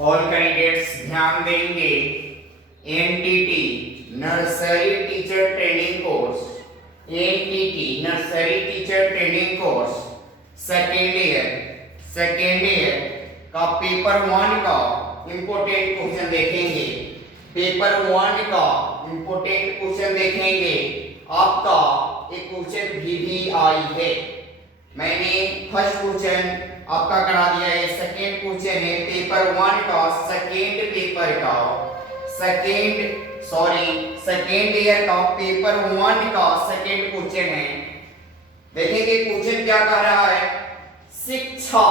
All candidates ध्यान देंगे। NTT nursery teacher training course, NTT nursery teacher training course second year का paper 1 का important question देखेंगे। Paper 1 का इंपोर्टेंट क्वेश्चन देखेंगे। आपका एक क्वेश्चन भी आई है, मैंने फर्स्ट क्वेश्चन आपका करा दिया है। सेकेंड क्वेश्चन है पेपर 1 का सेकेंड पेपर का सेकेंड ईयर का पेपर 1 का सेकेंड क्वेश्चन है। देखेंगे क्वेश्चन क्या कह रहा है। शिक्षा,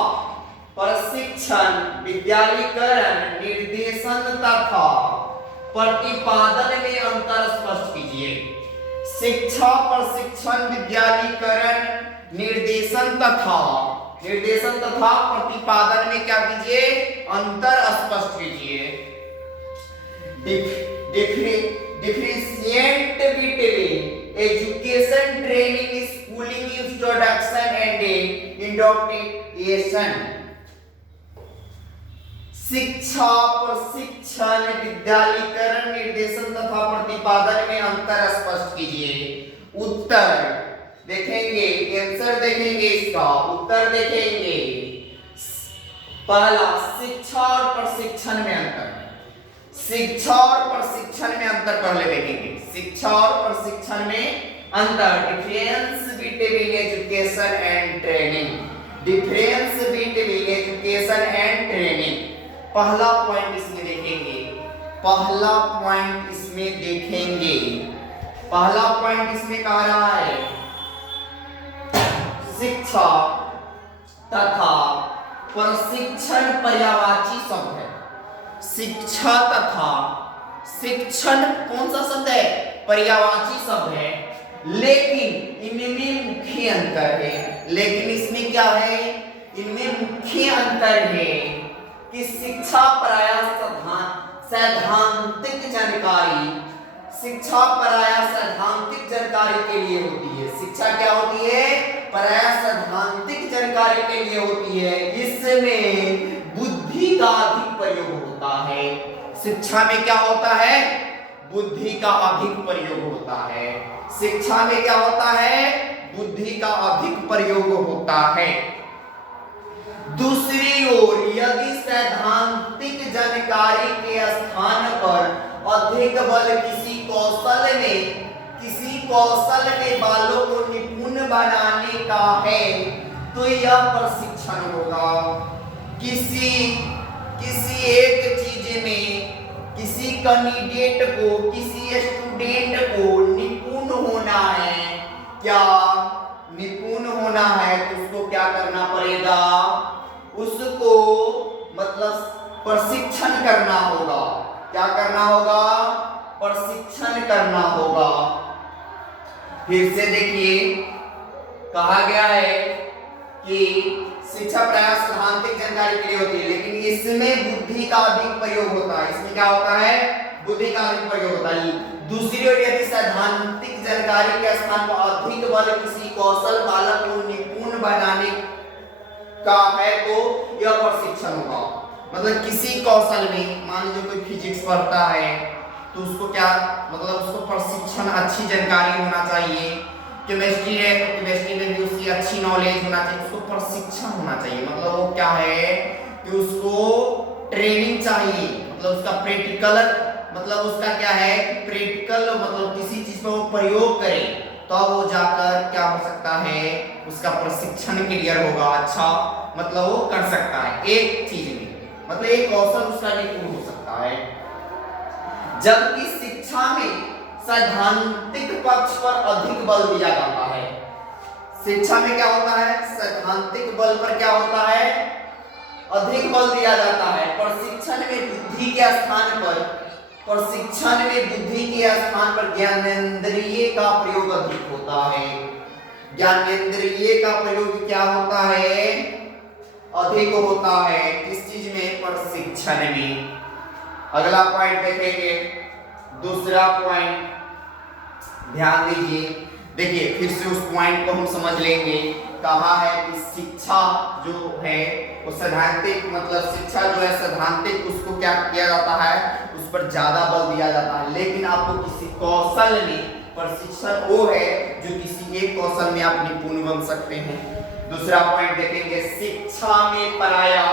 प्रशिक्षण, विद्यालयीकरण, निर्देशन तथा प्रतिपादन में अंतर स्पष्ट कीजिए। शिक्षा, प्रशिक्षण, विद्यालयीकरण, निर्देशन तथा प्रतिपादन में क्या कीजिए, अंतर स्पष्ट कीजिए। Differentiate between education, training, schooling, introduction and indoctrination. शिक्षा, प्रशिक्षण, विद्यालयीकरण, निर्देशन तथा प्रतिपादन में अंतर स्पष्ट कीजिए। उत्तर देखेंगे, आंसर देखेंगे, इसका उत्तर देखेंगे। पहला, शिक्षा और प्रशिक्षण में अंतर। शिक्षा और प्रशिक्षण में अंतर पहले देखेंगे। शिक्षा और प्रशिक्षण में अंतर, difference between education and training, difference between education and training. पहला पॉइंट इसमें देखेंगे, पहला पॉइंट इसमें देखेंगे। पहला पॉइंट इसमें कह रहा है शिक्षा तथा प्रशिक्षण पर्यायवाची शब्द है। शिक्षा तथा शिक्षण कौन सा शब्द है, पर्यायवाची शब्द है, लेकिन इनमें मुख्य अंतर है। लेकिन इसमें क्या है, इनमें मुख्य अंतर है कि शिक्षा प्रायः सैद्धांतिक जानकारी, शिक्षा प्रायः सैद्धांतिक जानकारी के लिए होती है। शिक्षा क्या होती है, प्रायः सैद्धांतिक जानकारी के लिए होती है। इसमें बुद्धि का अधिक प्रयोग होता है। शिक्षा में क्या होता है, बुद्धि का अधिक प्रयोग होता है। शिक्षा में क्या होता है, बुद्धि का अधिक प्रयोग होता है। दूसरी ओर यदि सैद्धांतिक जानकारी के स्थान पर अधिक बल किसी कौशल में बालों को निपुण बनाने का है तो यह प्रशिक्षण होगा। किसी एक चीज में किसी कैंडिडेट को, किसी स्टूडेंट को निपुण होना है, क्या निपुण होना है तो उसको क्या करना पड़ेगा, उसको मतलब प्रशिक्षण करना होगा। क्या करना होगा, प्रशिक्षण करना होगा। फिर से देखिए, कहा गया है कि शिक्षा प्रायः सैद्धांतिक जानकारी के लिए होती है, लेकिन इसमें बुद्धि का अधिक प्रयोग होता है। इसमें क्या होता है, बुद्धि का अधिक प्रयोग होता है। दूसरी ओर यदि सैद्धांतिक जानकारी के स्थान पर अधिक बल किसी कौशल बालक को निपुण बनाने का है तो यह प्रशिक्षण होगा। मतलब किसी कौशल में, मान लीजिए कोई फिजिक्स पढ़ता है तो उसको क्या, मतलब उसको प्रशिक्षण, अच्छी जानकारी होना चाहिए। केमिस्ट्री है तो केमिस्ट्री में भी उसकी अच्छी नॉलेज होना चाहिए, उसको प्रशिक्षण होना चाहिए। मतलब वो क्या है कि उसको ट्रेनिंग चाहिए, मतलब उसका प्रैक्टिकल, मतलब उसका क्या है, प्रैक्टिकल, मतलब किसी चीज पर वो प्रयोग करे तो वो जाकर क्या हो सकता है, उसका प्रशिक्षण क्लियर होगा, अच्छा मतलब वो कर सकता है एक चीज में, मतलब एक कौशल उसका निपुण हो सकता है। जबकि शिक्षा में सैद्धांतिक पक्ष पर अधिक बल दिया जाता है। शिक्षा में क्या होता है, सैद्धांतिक बल पर क्या होता है, अधिक बल दिया जाता है। प्रशिक्षण में बुद्धि के स्थान पर, प्रशिक्षण में बुद्धि के स्थान पर ज्ञानेंद्रिय का प्रयोग अधिक होता है। ज्ञानेंद्रिय का प्रयोग क्या होता है, अधिक होता है। किस चीज में, प्रशिक्षण में। अगला पॉइंट देखेंगे, दूसरा पॉइंट ध्यान दीजिए। देखिए फिर से उस पॉइंट को हम समझ लेंगे। कहा है कि शिक्षा जो है वो सैद्धांतिक मतलब शिक्षा जो है सैद्धांतिक उसको क्या किया जाता है, उस पर ज्यादा बल दिया जाता है। लेकिन आपको किसी कौशल में प्रशिक्षण वो है जो किसी एक कौशल में आप निपुण बन सकते हैं। दूसरा पॉइंट देखेंगे, शिक्षा में पराया।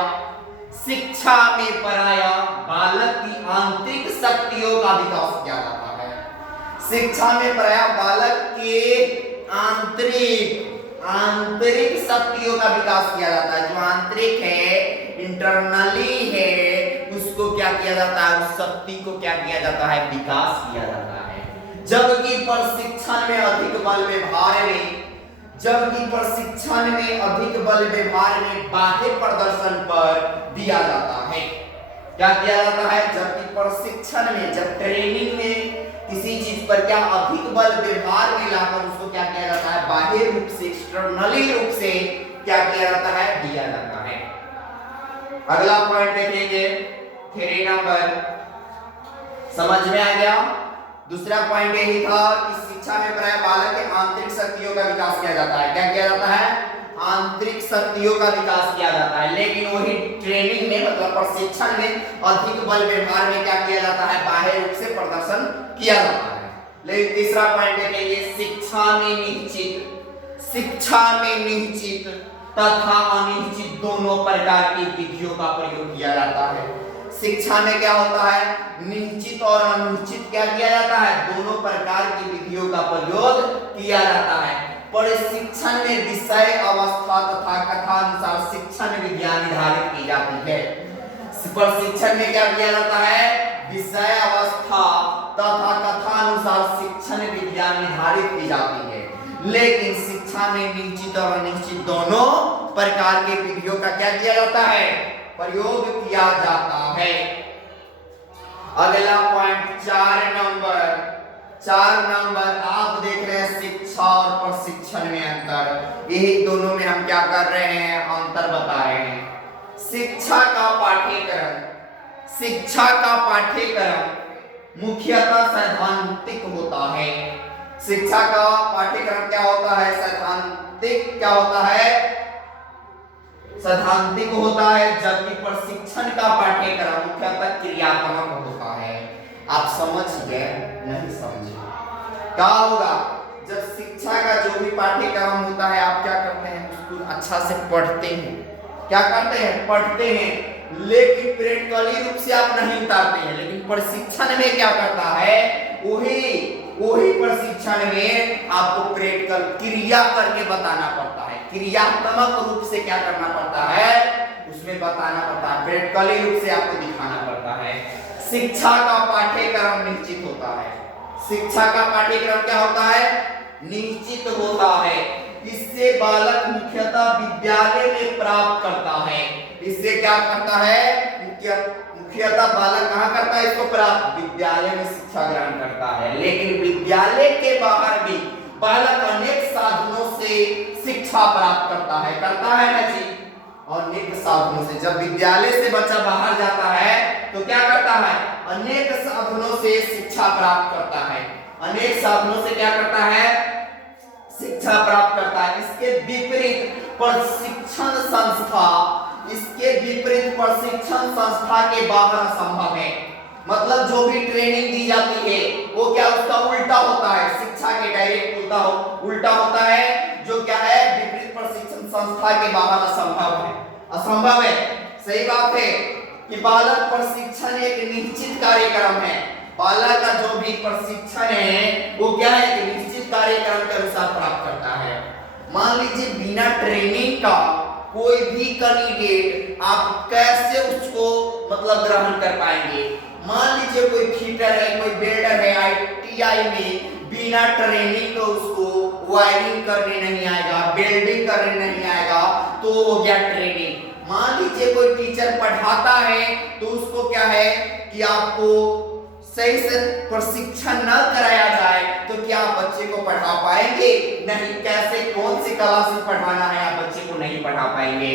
शिक्षा में पराया बालक की आंतरिक शक्तियों का विकास किया जाता है। शिक्षा में पराया बालक के आंतरिक शक्तियों का विकास किया जाता है। जो आंतरिक है, इंटरनली है, उसको क्या किया जाता है, उस शक्ति को क्या किया जाता है, विकास किया जाता है। जबकि प्रशिक्षण में अधिक बल व्यवहार में बाह्य प्रदर्शन पर दिया जाता है। क्या किया जाता है, जबकि प्रशिक्षण में, जब ट्रेनिंग में किसी चीज पर क्या अधिक बल व्यवहार में लाकर उसको क्या किया जाता है, बाह्य रूप से, एक्सटर्नली रूप से क्या किया जाता है, दिया जाता है। अगला पॉइंट देखेंगे 3 नंबर, समझ में आ गया। दूसरा पॉइंट यही था कि शिक्षा में प्राय बालक के आंतरिक शक्तियों का विकास किया जाता है। क्या किया जाता है, आंतरिक शक्तियों का विकास किया जाता है। लेकिन वही ट्रेनिंग में मतलब प्रशिक्षण में अधिक बल व्यवहार में क्या किया जाता है, बाह्य रूप से प्रदर्शन किया जाता है। लेकिन तीसरा पॉइंट देखेंगे, शिक्षा में निश्चित तथा अनिश्चित दोनों प्रकार की विधियों का प्रयोग किया जाता है। शिक्षा में क्या होता है, निश्चित और अनिश्चित क्या किया जाता है, दोनों प्रकार की विधियों का प्रयोग किया जाता है। प्रशिक्षण में विषय अवस्था तथा कथानुसार शिक्षण विधियां निर्धारित की जाती है। प्रशिक्षण में क्या किया जाता है, विषय अवस्था तथा कथानुसार शिक्षण विधियां निर्धारित की जाती है। लेकिन शिक्षा में निश्चित और अनिश्चित दोनों प्रकार के विधियों का क्या किया जाता है, प्रयोग किया जाता है। अगला पॉइंट 4 नंबर आप देख रहे हैं शिक्षा और प्रशिक्षण में अंतर। यही दोनों में हम क्या कर रहे हैं, अंतर बता रहे हैं। शिक्षा का पाठ्यक्रम मुख्यतः सैद्धांतिक होता है। शिक्षा का पाठ्यक्रम क्या होता है, सैद्धांतिक होता है। जबकि प्रशिक्षण का पाठ्यक्रम मुख्यतः क्रियात्मक होता है। आप समझ गए, नहीं समझे, क्या होगा, जब शिक्षा का जो भी पाठ्यक्रम होता है आप क्या करते हैं, उसको अच्छा से पढ़ते हैं। क्या करते हैं, पढ़ते हैं, लेकिन प्रैक्टिकली रूप से आप नहीं उतारते हैं। लेकिन प्रशिक्षण में क्या करता है, वही प्रशिक्षण में आपको प्रैक्टिकल क्रिया करके बताना पड़ता है। क्रियात्मक रूप से क्या करना पड़ता है, उसमें बताना पड़ता है, प्रैक्टिकली रूप से आपको दिखाना पड़ता है। शिक्षा का पाठ्यक्रम निश्चित होता है। शिक्षा का पाठ्यक्रम क्या होता है, निश्चित होता है। इससे बालक मुख्यतः विद्यालय में प्राप्त करता है। इससे क्या करता है, मुख्यतः बालक कहाँ करता है, इसको प्राप्त विद्यालय में शिक्षा ग्रहण करता है। लेकिन विद्यालय के बाहर भी बालक अनेक साधनों से शिक्षा प्राप्त करता है ना जी, अनेक साधनों से। जब विद्यालय से बच्चा बाहर जाता है तो क्या करता है, अनेक साधनों से शिक्षा प्राप्त करता है। अनेक साधनों से क्या करता है, शिक्षा प्राप्त करता है। इसके विपरीत प्रशिक्षण संस्था के बाहर असंभव है। मतलब जो भी ट्रेनिंग दी जाती है वो क्या, उसका उल्टा होता है, शिक्षा के डायरेक्ट उल्टा होता है। जो क्या है, विपरीत प्रशिक्षण संस्था के बाहर असंभव है। सही बात है कि बालक प्रशिक्षण एक निश्चित कार्यक्रम है। बालक का जो भी प्रशिक्षण है वो क्या है, एक निश्चित कार्यक्रम के अनुसार प्राप्त करता है। मान लीजिए बिना ट्रेनिंग का कोई भी कैंडिडेट आप कैसे उसको मतलब ग्रहण कर पाएंगे। मान लीजिए कोई फिटर है, कोई वेल्डर है, आईटीआई में बिना ट्रेनिंग तो उसको वायरिंग करने नहीं आएगा, वेल्डिंग करने नहीं आएगा, तो वो क्या ट्रेनिंग। मान लीजिए कोई टीचर पढ़ाता है तो उसको क्या है कि आपको सही से प्रशिक्षण न कराया जाए तो क्या आप बच्चे को पढ़ा पाएंगे, नहीं। कैसे, कौन सी क्लास में पढ़ाना है, आप बच्चे को नहीं पढ़ा पाएंगे।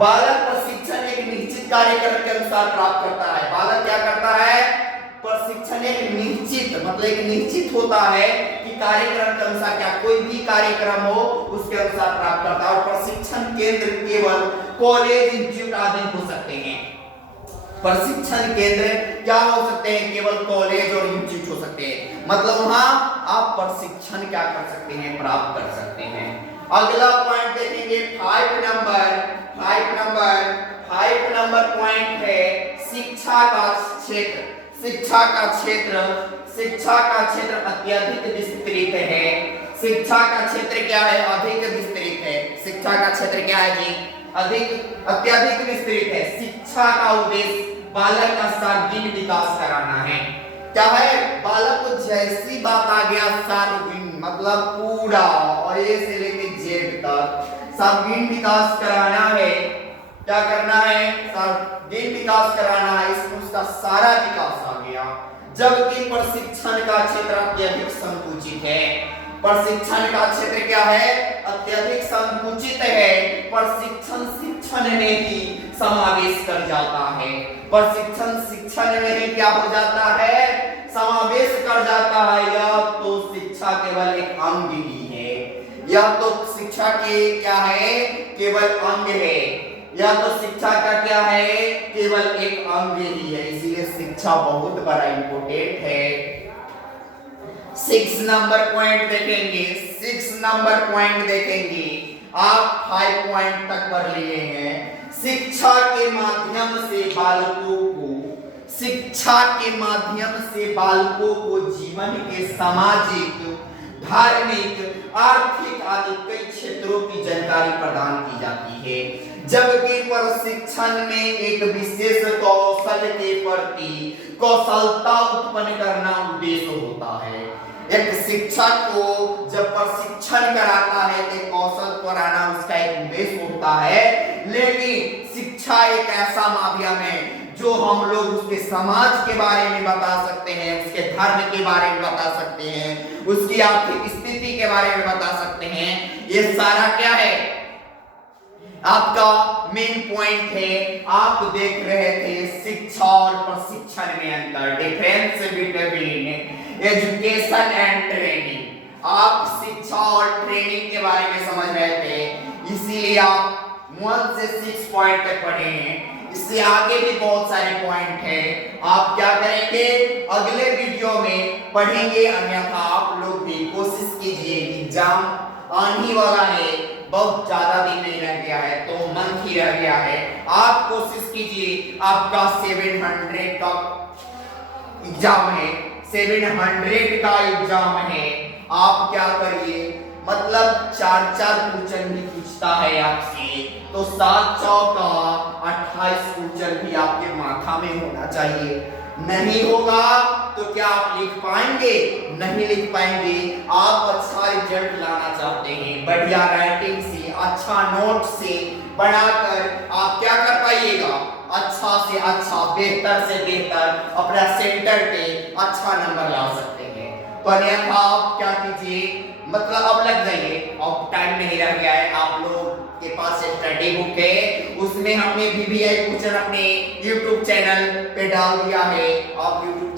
बालक प्रशिक्षण एक निश्चित कार्यक्रम के अनुसार प्राप्त करता है। बालक क्या करता है, प्रशिक्षण एक निश्चित मतलब एक निश्चित होता है कि कार्यक्रम के अनुसार, क्या कोई भी कार्यक्रम हो उसके अनुसार प्राप्त करता है। और प्रशिक्षण केंद्र केवल कॉलेज, इंस्टीट्यूट आदि हो सकते हैं। प्रशिक्षण केंद्र क्या हो सकते हैं? केवल कॉलेज और इंस्टीट्यूट हो सकते हैं। मतलब वहां आप प्रशिक्षण क्या कर सकते हैं? प्राप्त कर सकते हैं। अगला पॉइंट देखेंगे 5 नंबर पॉइंट है शिक्षा का क्षेत्र। शिक्षा का क्षेत्र अत्यधिक विस्तृत है। शिक्षा का क्षेत्र क्या है? अधिक विस्तृत है। शिक्षा का क्षेत्र क्या है जी? अत्यधिक विस्तृत है। शिक्षा का उद्देश्य बालक का सर्वांगीण विकास कराना है। क्या है? बालक को जैसी बात आ गया सर्वांगीण मतलब पूरा और ए से लेके जेड तक सर्वांगीण विकास कराना है। क्या करना है? सर्वांगीण विकास कराना है। इसमें उसका सारा विकास आ गया। जबकि प्रशिक्षण का क्षेत्र अत्यधिक संकुचित है। प्रशिक्षण का क्षेत्र क्या है? अत्यधिक संकुचित है। प्रशिक्षण शिक्षण में ही समावेश कर जाता है। प्रशिक्षण शिक्षण में ही क्या हो जाता है? समावेश कर जाता है। या तो शिक्षा केवल एक अंग ही है, या तो शिक्षा के क्या है? केवल अंग है, या तो शिक्षा का क्या है? केवल एक अंग ही है। इसीलिए शिक्षा बहुत बड़ा इंपॉर्टेंट है। 6 नंबर पॉइंट देखेंगे। 6 नंबर पॉइंट देखेंगे। आप 5 पॉइंट तक पढ़ लिए हैं। शिक्षा के माध्यम से बालकों को जीवन के सामाजिक, धार्मिक, आर्थिक आदि कई क्षेत्रों की जानकारी प्रदान की जाती है। जबकि प्रशिक्षण में एक विशेष कौशल के प्रति कौशलता उत्पन्न करना उद्देश्य होता है। एक शिक्षक को जब प्रशिक्षण कराता है तो कौशल कराना उसका एक उद्देश्य होता है। लेकिन शिक्षा एक ऐसा माध्यम है जो हम लोग उसके समाज के बारे में बता सकते हैं, उसके धर्म के बारे में बता सकते हैं, उसकी आर्थिक स्थिति के बारे में बता सकते हैं। ये सारा क्या है? आपका मेन पॉइंट है। आप देख रहे थे शिक्षा और प्रशिक्षण में अंतर, difference between education and training. आप शिक्षा और ट्रेनिंग के बारे में समझ रहे थे, इसीलिए आप 1 से 6 पॉइंट तक पढ़े हैं। इससे आगे भी बहुत सारे पॉइंट हैं। आप क्या करेंगे? अगले वीडियो में पढ़ेंगे। अन्यथा आप लोग भी कोशिश कीजिए। एग्जाम आने वाला है, बहुत ज्यादा दिन नहीं रह गया है, तो मंथ ही रह गया है। आप कोशिश कीजिए। आपका 700 का एग्जाम है, 700 का एग्जाम है। आप क्या करिए? मतलब 4 क्वेश्चन भी पूछता है आपसे, तो 7 चौका 28 क्वेश्चन भी आपके माथा में होना चाहिए। नहीं होगा तो क्या आप लिख पाएंगे? नहीं लिख पाएंगे। आप अच्छा रिजल्ट लाना चाहते हैं, बढ़िया राइटिंग से, अच्छा नोट से बनाकर आप क्या कर पाइएगा? अच्छा से अच्छा, बेहतर से बेहतर अपना सेंटर पे अच्छा नंबर ला सकते हैं। तो अन्यथा आप क्या कीजिए? मतलब अब लग जाइए, अब टाइम नहीं रह गया है। आप लोग के पास स्टडी बुक है, उसमें हमने VVI क्वेश्चन अपने YouTube चैनल पे डाल दिया है। आप YouTube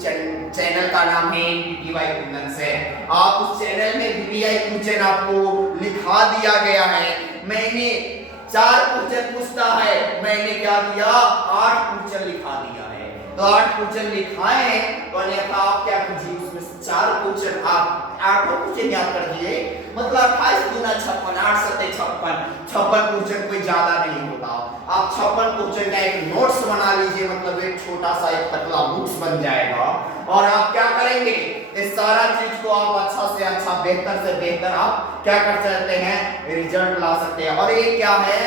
चैनल का नाम है NTTY कुंदन से। आप उस चैनल में VVI क्वेश्चन आपको लिखा दिया गया है। मैंने 4 क्वेश्चन पूछता है, मैंने क्या किया? 8 क्वेश्चन लिखा दिया है। तो 8 क्वेश्चन लिखाए हैं, तो अन्यथा आप क्या कीजिए? उसमें से 4 क्वेश्चन आप 8 क्वेश्चन याद कर दिए। मतलब 28 दूना 56, 8 सत्ते 56 क्वेश्चन कोई ज्यादा नहीं होता। आप 56 क्वेश्चन का एक नोट्स बना लीजिए, मतलब एक छोटा सा एक पतला बुक्स बन जाएगा। और आप क्या करेंगे? इस सारा चीज को आप अच्छा से अच्छा, बेहतर से बेहतर आप क्या कर सकते हैं? रिजल्ट ला सकते हैं। और ये क्या है?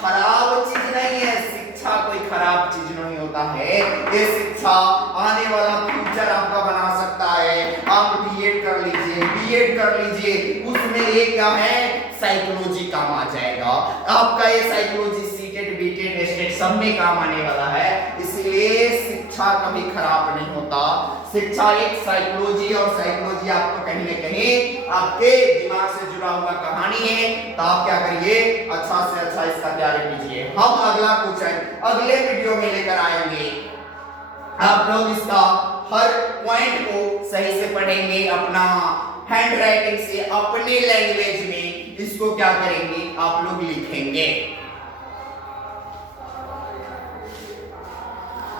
खराब चीज नहीं है। शिक्षा कोई खराब चीज नहीं होता है। ये शिक्षा आने वाला फ्यूचर आपका बना सकता है। आप बीएड कर लीजिए, उसमें ये क्या है? साइकोलॉजी काम आ जाएगा आपका। ये साइकोलॉजी सीटेट, बीटेट, एस्टेट सब में काम आने वाला है। इसलिए शिक्षा कभी खराब नहीं होता। शिक्षा एक साइकोलॉजी, और साइकोलॉजी आपको कहीं न कहीं आपके दिमाग से जुड़ा हुआ कहानी है। तो आप क्या करिए? अच्छा से अच्छा इसका तैयारी कीजिए। हम अगला क्वेश्चन अगले वीडियो में लेकर आएंगे। आप लोग इसका हर पॉइंट को सही से पढ़ेंगे, अपना हैंड राइटिंग से, अपने लैंग्वेज में इसको क्या करेंगे? आप लोग लिखेंगे।